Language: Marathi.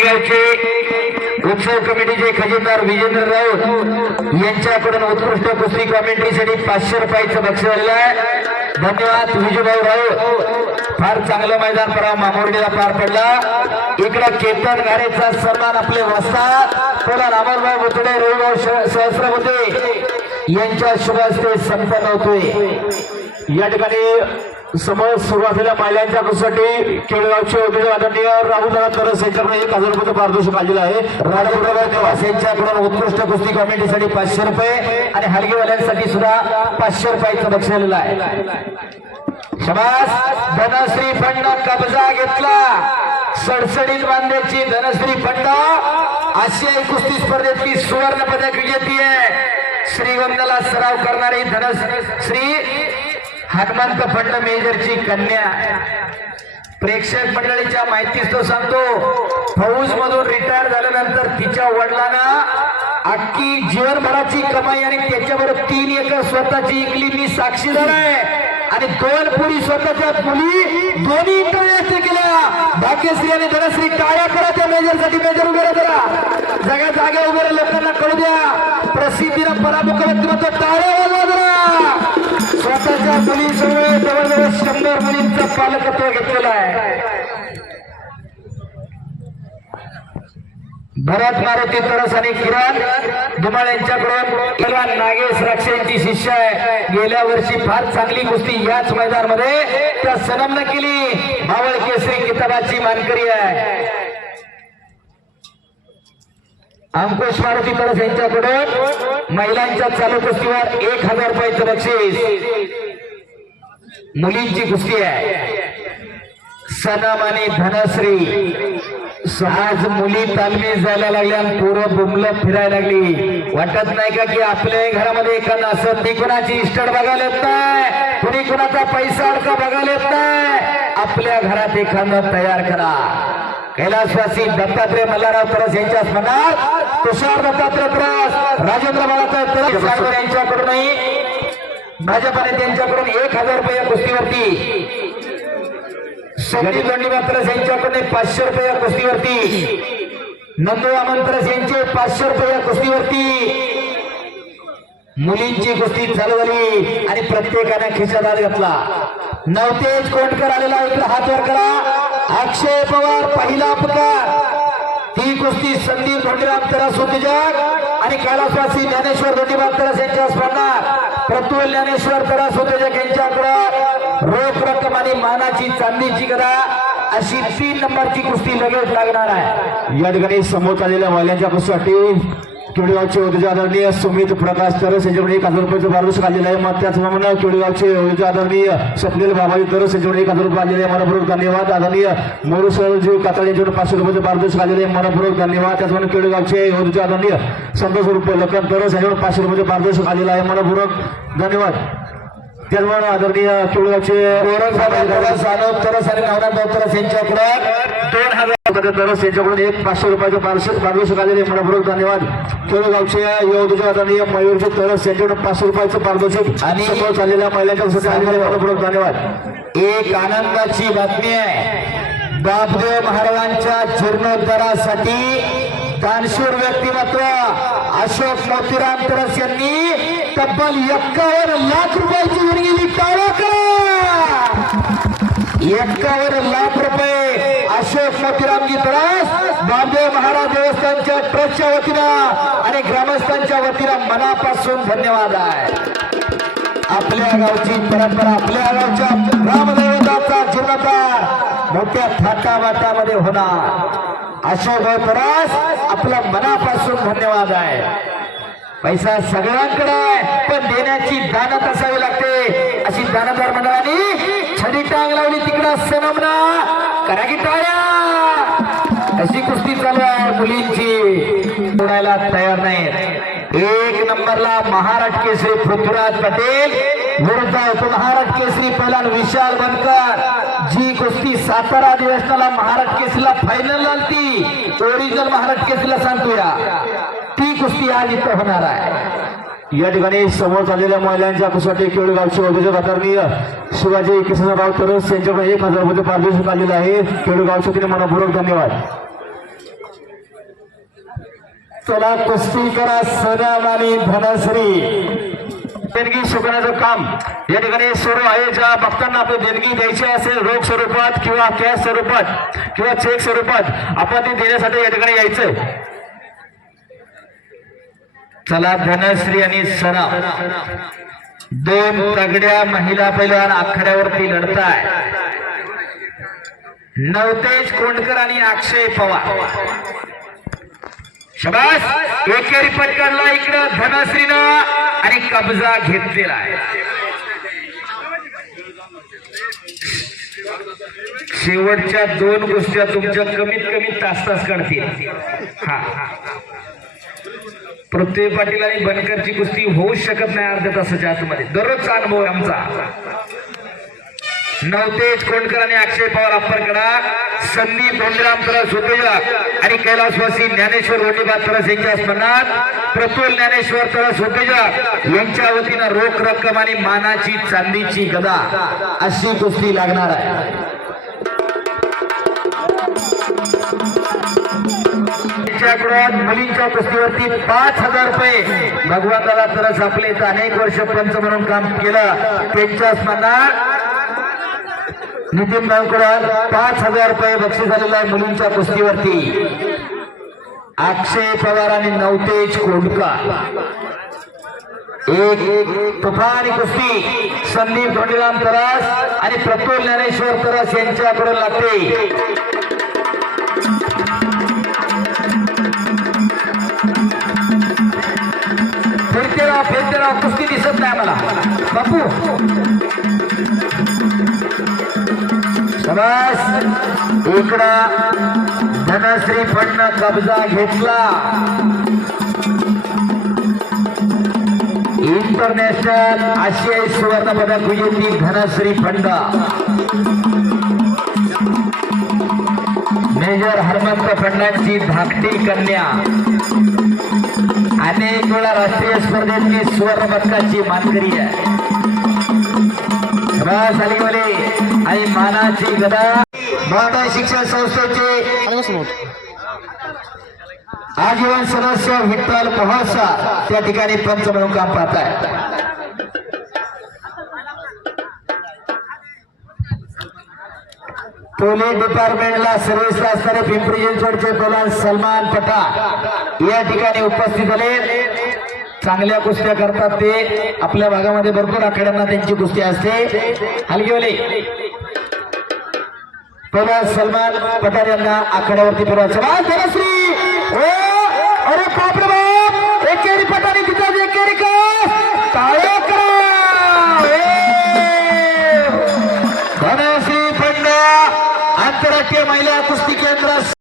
गावचे उत्सव कमिटीचे खजिनदार विजेंद्र राऊत यांच्याकडून उत्कृष्ट कुस्ती कमेंट्रीसाठी 500 रुपयाचं बक्षीस आलेलं आहे. धन्यवाद विजयभाऊ राऊत. फार चांगलं मैदान परवा मामोर्डीला पार पडला. इकडे केतन गारेचा सन्मान आपले वस्ताद पोला रामभाऊ बुतडे रविभाऊ सहस्रबुद्धे यांच्या शुभ हस्ते संपन्न होतोय. या ठिकाणी समोर सुरू असलेल्या महिलांच्या कुस्तीसाठी केळगावचे उद्योजक आदरणीय राहुलदादा तरस यांच्याकडून 1000 रुपयाचं पारितोषिक आलेलं आहे. राजाप्रभात यांच्याकडून उत्कृष्ट कुस्ती कमेंट्रीसाठी 500 रुपये आणि हलगीवाल्यांसाठी सुद्धा 500 रुपयाचं बक्षीस आलेलं आहे. शबास. धनश्री फंड कब्जा घेतला. सडसडीत बांध्याची धनश्री फंड आशियाई कुस्ती स्पर्धेतली सुवर्ण पदक विजेती आहे. श्रीगोंद्याला सराव करणारी धनश्री हनुमंत फंड मेजरची कन्या. प्रेक्षक मंडळीच्या माहितीच तो सांगतो. फौज मधून रिटायर झाल्यानंतर तिच्या वडिलांना अख्खी जीवनभराची कमाई आणि त्याच्याबरोबर 3 एकर स्वतःची इकली. मी साक्षीदार आहे. आणि 2 पुरी स्वतःच्या मुली दोन्ही इंटरनॅशनल केल्या. भाग्यश्री आणि धनश्री टाळ्या करा त्या मेजरसाठी. मेजर उभे राहा. सगळ्या जागे उभे लोकांना कळू द्या. प्रसिद्धीनं परामुख व्यक्तिमत्व टाळ्या वाजवा. स्वतःच्या मुलीसमोर जवळजवळ 100 मुलींचा पालकत्व घेतलेला आहे. भरत मारुती तरस आणि किरण धुमाळ यांच्याकडून नागेश राक्षे यांची शिष्य आहे. गेल्या वर्षी फार चांगली कुस्ती याच मैदानामध्ये त्या सनमनं केली. मावळ केसरी किताबाची मानकरी आहे. अंकुश मारुती तरस यांच्याकडून महिलांच्या चालू कुस्तीवर 1000 रुपयाचं बक्षीस. मुलींची कुस्ती आहे. सनम आणि धनश्री. आज मुली तालमी जायला लागल्या. पोरं बुमलं फिरायला लागली. वाटत नाही का की आपल्या घरामध्ये एखादं असं ती कुणाची इस्टेट बघायला येत नाही. कुणी कुणाचा पैसा अडका बघायला येत नाही. आपल्या घरात एखादं तयार करा. कैलासवासी दत्तात्रय मल्हारराव तरस यांच्या स्मरणार्थ तुषार दत्तात्रय तरस, राजेंद्र बाळासाहेब तरस सागर यांच्याकडूनही भाजप नेते यांच्याकडून 1000 रुपये कुस्तीवरती. सोनी दोंडीमात्रस यांच्याकडून 500 रुपये कुस्तीवरती. नंदू आमंत्रस यांचे 500 रुपये कुस्तीवरती. मुलींची कुस्ती चालू झाली आणि प्रत्येकाने खिशात हात घातला. नवतेज कोंडकर आलेला इकडे हात वर करा. अक्षय पवार पहिला पुकार. ती कुस्ती संदीप धोंडीराम तरस उद्योजक आणि कैलासवासी ज्ञानेश्वर धोंडीराम तरस यांच्या स्मरणार्थ प्रतुल ज्ञानेश्वर तरस उद्योजक यांच्याकडे रोख रक्कम आणि मानाची चांदीची गदा अशी 3 नंबरची कुस्ती लगेच लागणार आहे. या ठिकाणी समोर आलेल्या महिलांच्या कुस्तीसाठी केळगावचे उद्योजक आदरणीय सुमित प्रकाश तरस यांच्याकडे 1000 रुपयाचं पारितोषिक आलेलं आहे. मग त्याचप्रमाणे केळगावचे उद्योजक आदरणीय स्वप्नील बाबाजी तरस यांच्याकडे 1000 रुपये आलेले आहे. मनपूर्वक धन्यवाद. आदरणीय मोरुसरजी कातळे यांच्याकडे 500 रुपयाचं पारितोषिक आलेले आहे. मनपूर्वक धन्यवाद. त्याचप्रमाणे केळगावचे उद्योजक आदरणीय संतोष रुपये लखन तरस यांच्याकडे 500 रुपयाचं पारितोषिक आलेलं आहे. मनपूर्वक धन्यवाद. त्याचप्रमाणे आदरणीय केळगावचे सानव तरस आणि नवनाथ तरस यांच्याकडे 2000 तरस यांच्याकडून 500 रुपयाचं पारितोषिक आलेले आहे. मनपूर्वक धन्यवाद. केळगावचे उद्योजक आदरणीय मयूरजी तरस यांच्याकडून 500 रुपयाचं पारितोषिक आणि चाललेल्या महिलांच्या मनपूर्वक धन्यवाद. एक आनंदाची बातमी आहे. बापदेव महाराजांच्या जीर्णोद्धारासाठी दानशूर व्यक्तिमत्व अशोक मोतीराम तरस यांनी तब्बल 51 लाख रुपयाची देणगी टाळा करा. 51 लाख रुपये अशोक मोतीरामजी तरस बापदेव महाराज देवस्थानच्या ट्रस्टच्या वतीनं आणि ग्रामस्थांच्या वतीनं मनापासून धन्यवाद आहे. आपल्या गावची परंपरा, आपल्या गावच्या ग्रामदैवताचा जीर्णोद्धार मोठ्या थाटामाटामध्ये होणार. अशोक तरस आपल्या मनापासून धन्यवाद आहे. पैसा सगळ्यांकडे आहे पण देण्याची दानत असावी लागते. अशी दानदार मंडळांनी छडी टांग लावली. तिकडं सनमना करा की टाळ्या. अशी कुस्ती चालू आहे मुलींची. सोडायला तयार नाहीत. 1 नंबरला महाराष्ट्र केसरी पृथ्वीराज पटेल विरुद्ध उपमहाराष्ट्र केसरी पैलवान विशाल बनकर. जी कुस्ती सातारा अधिवेशनाला महाराष्ट्र केसरीला फायनल झाली. ओरिजिनल महाराष्ट्र केसरीला सांगतोया ती कुस्ती आज इथं होणार आहे. या ठिकाणी समोर चाललेल्या महिलांच्या कुस्तीसाठी केळगावचे उद्योजक आदरणीय शिवाजी किसनराव तरस यांच्याकडे 1000 रुपये पारितोषिक आलेलं आहे. केळगावचे तिने मनपूर्वक धन्यवाद. चला कुस्ती करा सनम आणि धनश्री. देणगी शिकवण्याचं काम या ठिकाणी सुरू आहे. ज्या भक्तांना आपली देणगी द्यायची असेल रोख स्वरूपात किंवा कॅश स्वरूपात किंवा चेक स्वरूपात आपण ती देण्यासाठी या ठिकाणी यायचंय. चला धनश्री आणि सनम दोन तगड्या महिला पैलवान आखाड्यावरती लढताय. नवतेज कोंडकर आणि अक्षय पवार. शबास एकेरी पटकावला इकडं धनश्रीनं आणि कब्जा घेतलेला आहे. शेवटच्या दोन गोष्टी तुमच्या कमीत कमी तास काढतील. हा पृथ्वी पाटील आणि बनकरची कुस्ती होऊ शकत नाही अर्ध्या तासाच्या आतमध्ये. दररोजचा अनुभव आहे आमचा. नवतेज कोंडकर आणि अक्षय पवार अप्परकडा, संदीप धोंडराम तरस उद्योजक आणि कैलासवासी ज्ञानेश्वर गोंडीबाद तरस यांच्या स्मरणात प्रफुल्ल ज्ञानेश्वर तरस उद्योजक यांच्या वतीनं रोख रक्कम आणि मानाची चांदीची गदा अशी कुस्ती लागणार आहे. त्यांच्याकडून मुलींच्या कुस्तीवरती 5,000 रुपये भगवंताला तरस आपले अनेक वर्ष पंच म्हणून काम केलं त्यांच्या स्मरणात नितीन भाऊकडून 5,000 रुपये बक्षीस झालेलं आहे मुलींच्या कुस्तीवरती. अक्षय पवार आणि नवतेज कोंडकर एक तुफानी कुस्ती संदीप धोंडीराम तरस आणि प्रफुल्ल ज्ञानेश्वर तरस यांच्याकडून लागते. फिरते राव कुस्ती दिसत नाही मला बापू. शबास इकडं धनश्री फडनं कब्जा घेतला. इंटरनॅशनल आशियाई सुवर्ण पदक विजेती धनश्री फंड. मेजर हरमंत फंडांची धाकटी कन्या. अनेक वेळा राष्ट्रीय स्पर्धेतली सुवर्ण पदकाची मानकरी आहे. आणि मानाची गदा. मराठा शिक्षण संस्थेचे आजीवन सदस्य विठ्ठल मोहासा त्या ठिकाणी पंच म्हणून काम पाहत आहे. पोलीस डिपार्टमेंटला सर्व्हिसला असणारे पिंपरी चिंचवडचे पैलवान सलमान पठाण या ठिकाणी उपस्थित झाले. चांगल्या कुस्त्या करतात ते. आपल्या भागामध्ये भरपूर आखाड्यांना त्यांची कुस्ती असते. हलगीवाले पैलवान सलमान पठाण यांना आखाड्यावरती फिरवायचं. धनश्री अरे बापरे बाप एकेरी पठाणी तिथं एकेरी धनश्री फंड आंतरराष्ट्रीय महिला कुस्ती केंद्र